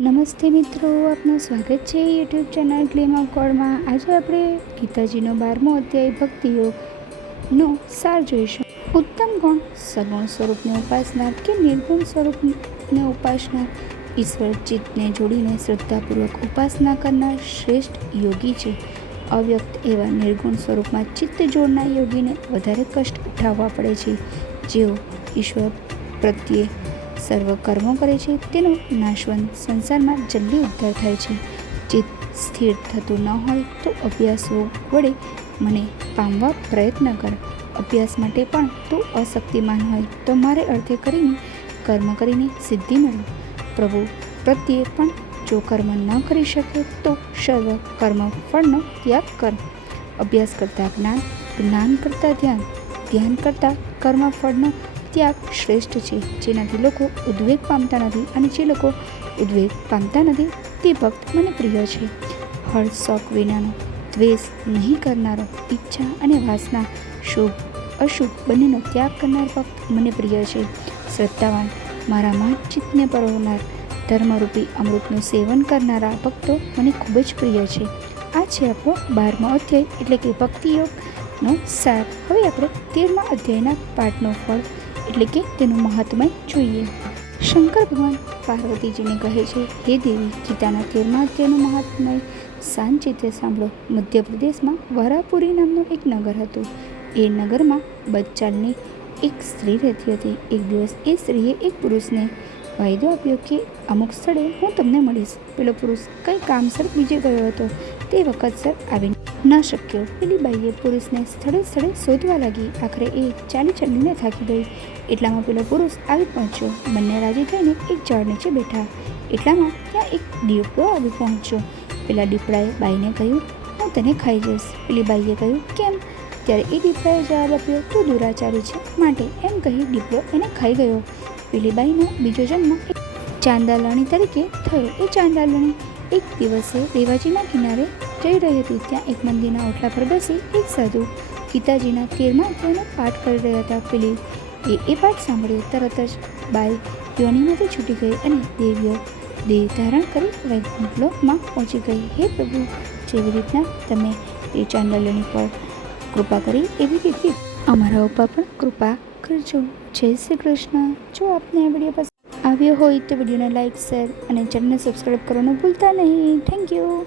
નમસ્તે મિત્રો, આપનું સ્વાગત છે યુટ્યુબ ચેનલ ગ્લેમ ઓફ ગોડમાં। આજે આપણે ગીતાજીનો 12મો અધ્યાય ભક્તિયોગનો સાર જોઈશું। ઉત્તમ ગુણ સગુણ સ્વરૂપની ઉપાસના કે નિર્ગુણ સ્વરૂપની ઉપાસના, ઈશ્વર ચિત્તને જોડીને શ્રદ્ધાપૂર્વક ઉપાસના કરનાર શ્રેષ્ઠ યોગી છે। અવ્યક્ત એવા નિર્ગુણ સ્વરૂપમાં ચિત્ત જોડનાર યોગીને વધારે કષ્ટ ઉઠાવવા પડે છે। જેઓ ઈશ્વર પ્રત્યે સર્વ કર્મો કરે છે તેનો નાશવંત સંસારમાં જલ્દી ઉદ્ધાર થાય છે। ચિત્ત સ્થિર થતું ન હોય તો અભ્યાસો વડે મને પામવા પ્રયત્ન કર। અભ્યાસ માટે પણ તું અશક્તિમાન હોય તો મારે અર્થે કરીને કર્મ કરીને સિદ્ધિ મેળવ। પ્રભુ પ્રત્યે પણ જો કર્મ ન કરી શકે તો સર્વ કર્મ ફળનો ત્યાગ કર। અભ્યાસ કરતાં જ્ઞાન, જ્ઞાન કરતાં ધ્યાન, ધ્યાન કરતાં કર્મ ફળનો ત્યાગ શ્રેષ્ઠ છે। જેનાથી લોકો ઉદ્વેગ પામતા નથી અને જે લોકો ઉદ્વેગ પામતા નથી તે ભક્ત મને પ્રિય છે। હર્ષ શોક વિનાનો, દ્વેષ નહીં કરનારો, ઈચ્છા અને વાસના, શુભ અશુભ બંનેનો ત્યાગ કરનાર ભક્ત મને પ્રિય છે। શ્રદ્ધાવાન, મારામાં ચિત્તને પરોવનાર, ધર્મરૂપી અમૃતનું સેવન કરનારા ભક્તો મને ખૂબ જ પ્રિય છે। આ છે આપણો 12મો અધ્યાય એટલે કે ભક્તિયોગનો સાર। હવે આપણે 13મા અધ્યાયના પાઠનું ફળ એટલે કે તેનું મહાત્મ્ય જોઈએ। શંકર ભગવાન પાર્વતીજીને કહે છે, હે દેવી, ગીતાના 13મા અધ્યાયનું મહાત્મ્ય શાંતચિત્તે સાંભળો। મધ્યપ્રદેશમાં વરાપુરી નામનું એક નગર હતું। એ નગરમાં બદચાલની એક સ્ત્રી રહેતી હતી। એક દિવસ એ સ્ત્રીએ એક પુરુષને વાયદો આપ્યો કે અમુક સ્થળે હું તમને મળીશ। પેલો પુરુષ કંઈ કામસર બીજે ગયો હતો, તે વખતસર આવી ન શક્યો। પેલી બાઈએ પુરુષને સ્થળે સ્થળે શોધવા લાગી। આખરે એ ચાલીને થાકી ગઈ। એટલામાં પેલો પુરુષ આવી પહોંચ્યો। બંને રાજી થઈને એક ઝાડ નીચે બેઠા। એટલામાં ત્યાં એક દીપડો આવી પહોંચ્યો। પેલા દીપડાએ બાઈને કહ્યું, હું તને ખાઈ જઈશ। પેલી બાઈએ કહ્યું, કેમ? ત્યારે એ દીપડાએ જવાબ આપ્યો, તું દુરાચારી છે માટે, એમ કહી દીપડો એને ખાઈ ગયો। પેલી બાઈનો બીજો જન્મ એક ચાંદાલણી તરીકે થયો। એ ચાંદાલણી એક દિવસે રેવાજીના કિનારે જઈ રહી હતી। ત્યાં એક મંદિરના ઓટલા પર બેસી એક સાધુ ગીતાજીના 13મા અધ્યાયનો પાઠ કરી રહ્યા હતા। પેલી એ પાઠ સાંભળ્યો તરત જ બાઈ યોનિમાંથી છૂટી ગઈ અને દેહ ધારણ કરી વૈકુંઠ લોકમાં પહોંચી ગઈ। હે પ્રભુ, જેવી રીતના તમે તે ચાંદાલણી પર કૃપા કરી એવી રીતે અમારા ઉપર પણ કૃપા કરજો। જય શ્રી કૃષ્ણ। જો આપને આ વિડીયો પસંદ આવ્યો હોય તો વિડીયોને લાઇક, શેર અને ચેનલને સબસ્ક્રાઈબ કરવાનું ભૂલતા નહીં। Thank you.